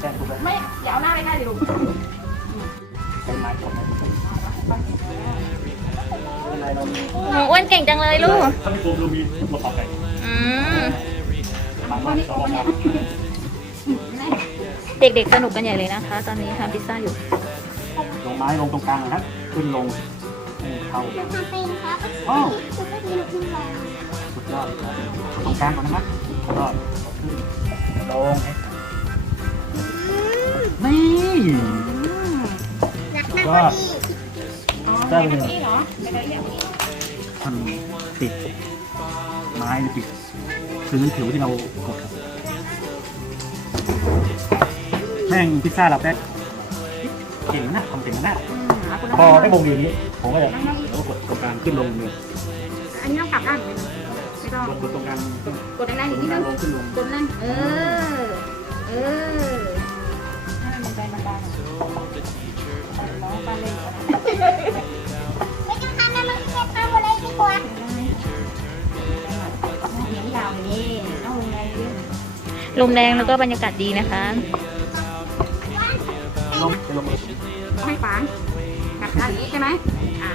แป้งทุกแล้วไม่อย่าเอาหน้าไปใกล้ดิลูกเป็นไม้ผมนะอะไรเรามีหนูอ้วนเก่งจังเลยลูก ถ้าไม่กลัวเรามีหมดต่อไปอืมมาบ้านสองวันเด็กๆ สนุกกันใหญ่เลยนะคะ ตอนนี้ทำพิซซ่าอยู่ ลงไม้ลงตรงกลางนะครับขึ้นลงนี่เข้าหนูทำเป็นครับอ้าวคุณไม่มีหนูขึ้นมาสุดยอดครับตรงกลางก่อนนะครับแล้วก็ขึ้นลงนี่ห นักหนักกว่านี้อ๋อใส่กะทิเหรอใส่กะทิแบบนี้มันติดไม้หรือติดพื้นผิวที่เรากดครับแม่งพิซซ่าเราแป๊กเก่งนะทำเก่งนะพอได้วงอยู่นี้ ผมก็จะเดี๋ยวกดตรงกลางขึ้นลงเลยอันนี้ต้องกลับด้านไหมไม่ต้องกดตรงกลางกดแรงๆอีดกตรนิงดกนึลางงลงขึ้นลงกดนั่นเออ เออ ป้าเล่นไม่ต้องทำแล้วมันเก็บเอาอะไรดีกว่าเห็นยาวอย่างนี้ต้องลงแรงเยอะลมแรงแล้วก็บรรยากาศดีนะคะลงจะลงมือให้ฝานกลับด้านนี้ใช่ไหมอะ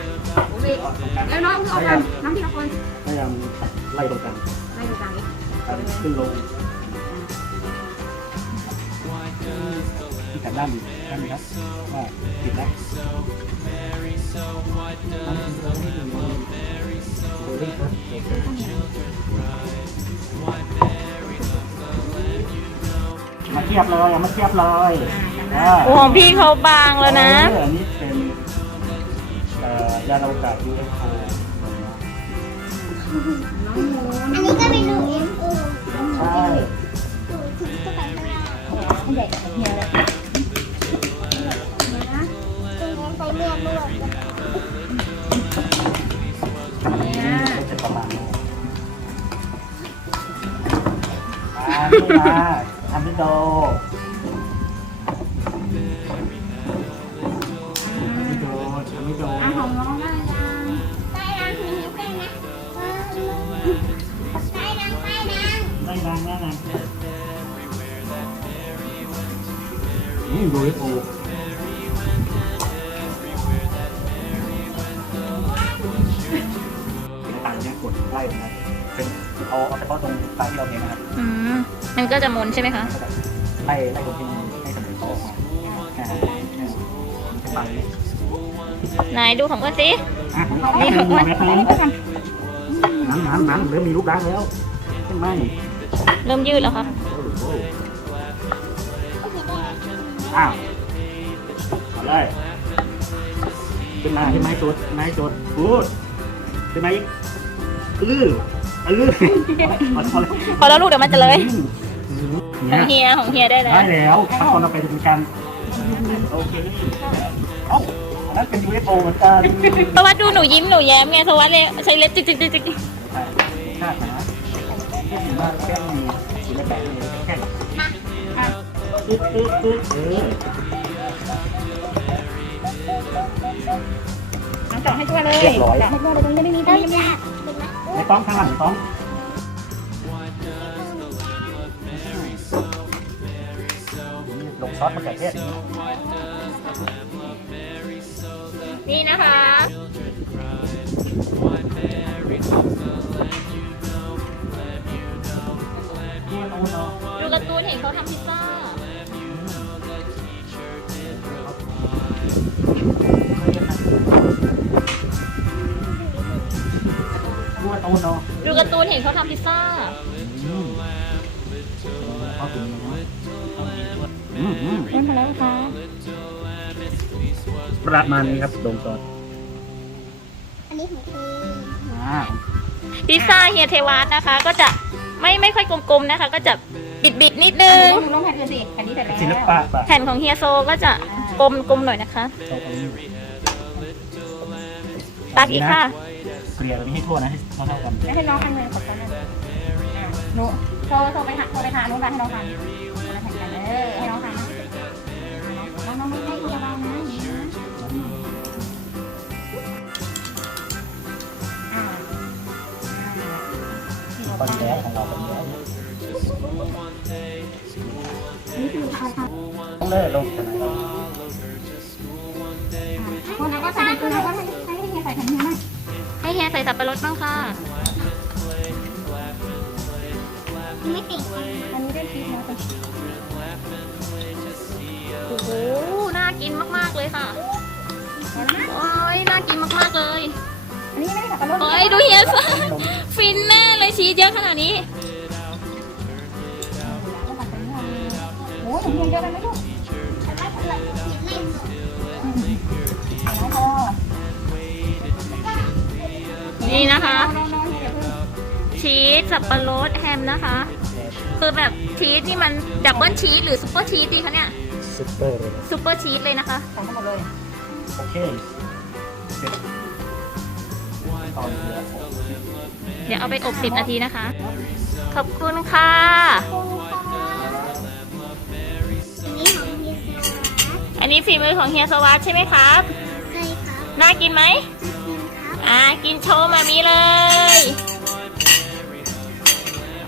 โอเรงกแล้วน้องเอากันน้องทีละคนพยายามไล่ตรงกลางไล่ตรงกลางนี้ขึ้นลง ที่แต่ด้านดีด้านนี้ครับว่าติดแล้วมาเทียบเลยมาเทียบเลยอ่าโอ้ของพี่เขาบางแล้วนะเอออันนี้เป็นเอ่อยานอวกาศ UFO น้องหมูอันนี้ก็เป็ อ่านี่มาทำให้ดูทำให้ดูทำให้ดูอะของน้องได้ยังใต้รังมีนิ้วแป้งนะใต้รังใต้รังได้ดังแล้วนะนี่ดูเอฟโอ ไล่นะครับเป็นเอาเอาเฉพาะตรงสายที่เราเห็นนะครับอืมมันก็จะหมุนใช่ไหมคะไล่ไล่คนที่ให้สำเร็จเขาออกมาแค่นั้นเนี่ยเป็นฝั่งนี้ไหนดูของอ้วนสิ อะนี่ของอ้วนหนังหนังหนังเริ่มมีรูปร่างแล้วใช่ไหมเริ่มยืดแล้วครับ โอ้โหอ้าวเอาเลยขึ้นมาขึ้นไม้จุดไม้จุดพูดขึ้นมาอีก อื้ออื้อพอพอแล้วพอแล้วลูกเดี๋ยวมันจะเลยอืมของเนี่ยเฮียของเฮียได้แล้วได้แล้วขั้นตอนเราไปจะเป็นการโอเคเอ้าอันนั้นเป็น UFO เหมือนกันสวัสดดูหนูยิ้มหนูแย้มไงสวัสดเลยใช้เล็บจิกจิกจิกจิกชาตินะที่ถือว่าแก้มมีศิลปะมีแค่ปึ๊บปึ๊บปึ๊บเออน้องเจาะให้ทั่วเลยเรียบร้อยเจาะให้ทั่วเลยตรงนี้ไม่มีตรงเริ่มนี้ไม่มี จากเห็นไหมไม่ต้องข้างหลังไม่ต้องลงซอสมะเขือเทศนี่นะคะ การ์ตูนเห็นเขาทำพิซซ่าเขาถึงอืมมเริ่มแล้วค่ะประมาณนี้ครับลงซอสอันนี้ของคืออ่าพิซซ่าเฮียเทวัตนะคะ ก็จะไม่ไม่ค่อยกลมๆนะคะ ก็จะบิดบิดๆนิดนึง ดูน้องแพทย์ดูสิอันนี้เสร็จแล้วศิลปะปะแผ่นของเฮียโซก็จะกลมกลมหน่อยนะคะ ตักอีกค่ะ เกลี่ยตรงนี้ให้ทั่วนะให้เท่าเท่ากันแล้วให้น้องอันเลยขอบคุณนะอะหนูโทรโทรไปหาโทรไปหาน้องกันให้น้องกันแล้วแข่งกันเออให้น้องกันนะน้องน้องไม่ให้คุณระวังนะอย่างนี้นะอ่าตอนแรกของเราเป็นเนี้ยนี่คืออะไรคะต้องเลยลงไปไหนครับ คนนั้นก็ใส่คนนั้นก็ให้ให้เฮียใส่แทนเฮียหน่อยให้เฮีย ใส่สับปะรดบ้างค่ะ ไม่ติดอันนี้ได้ชีสนะแต่โอ้โห น่ากินมาก ๆ เลยค่ะพอแล้วนะโอ้ยน่ากินมาก ๆ เลยอันนี้ไม่ได้สับปะรดโอ้ยดูเฮียซะฟินแน่เลยชีสเยอะขนาดนี้โอ้ยเฮียเยอะเลยนะลูก นี่นะคะน้องๆเฮียเพิ่งชีสสับปะรดแฮมนะคะ คือแบบชีสนี่มันดับเบิลชีสหรือซุปเปอร์ชีสดีคะเนี่ยซุปเปอร์เลยนะซุปเปอร์ชีสเลยนะคะทำทั้งหมดเลยโอเคเสร็จตอนนี้เดี๋ยวเอาไปอบ10นาทีนะคะ ขอบคุณค่ะอันนี้ของเฮียสวัสดิ์อันนี้ฝีมือของเฮียสวัสดใช่ไหมครับ ใช่ครับ น่ากินไหมจริงครับ อ่ากินโชว์มามีเลย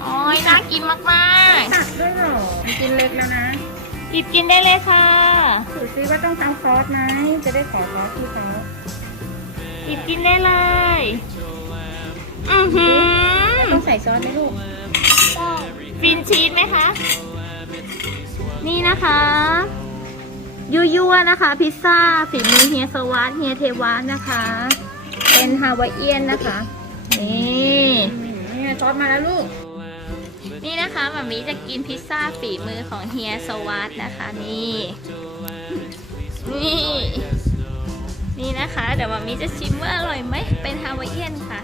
โอ้ยน่ากินมากตักด้วยเหรอกินเล็กแล้วนะๆหยิบกินได้เลยค่ะดูซิว่าต้องทำซอสไหมจะได้ขอซอสที่เขาหยิบกินได้เลย อือหือต้องใส่ซอสไหมลูกต้องฟินชีสไหมคะ นี่นะคะ ยั่วๆนะคะ พิซซ่าฝีมือเฮียสวัสดเฮียเทวัสนะคะ เป็นฮาวายเอียนนะคะ นี่นี่ซอสมาแล้วลูก นี่นะคะมามีจะกินพิซซ่าฝีมือของเฮียสวัสดนะคะ นี่นี่ นี่นะคะ เดี๋ยวมามีจะชิมว่าอร่อยไหมเป็นฮาวายเอียนค่ะ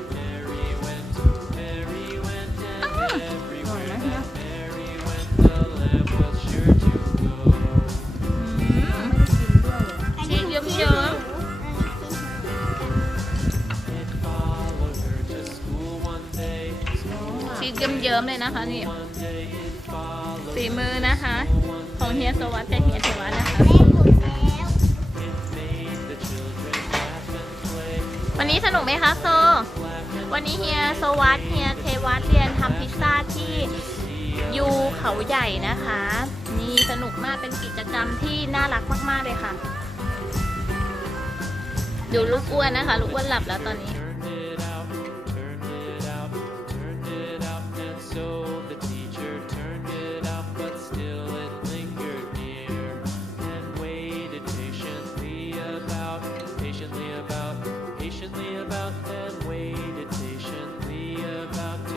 ๆชีสเยิ้มๆเลยนะคะนี่ฝีมือนะคะ ของเฮียสวัสดิ์เฮียเทวัฒน์นะคะวันนี้สนุกไหมคะโซ วันนี้เฮียโซวัตเฮียเทวัตเรียนทำพิซซ่าที่ยูเขาใหญ่นะคะ นี่สนุกมากเป็นกิจกรรมที่น่ารักมาก ๆ เลยค่ะ ดูลูกอ้วนนะคะ ลูกอ้วนหลับแล้วตอนนี้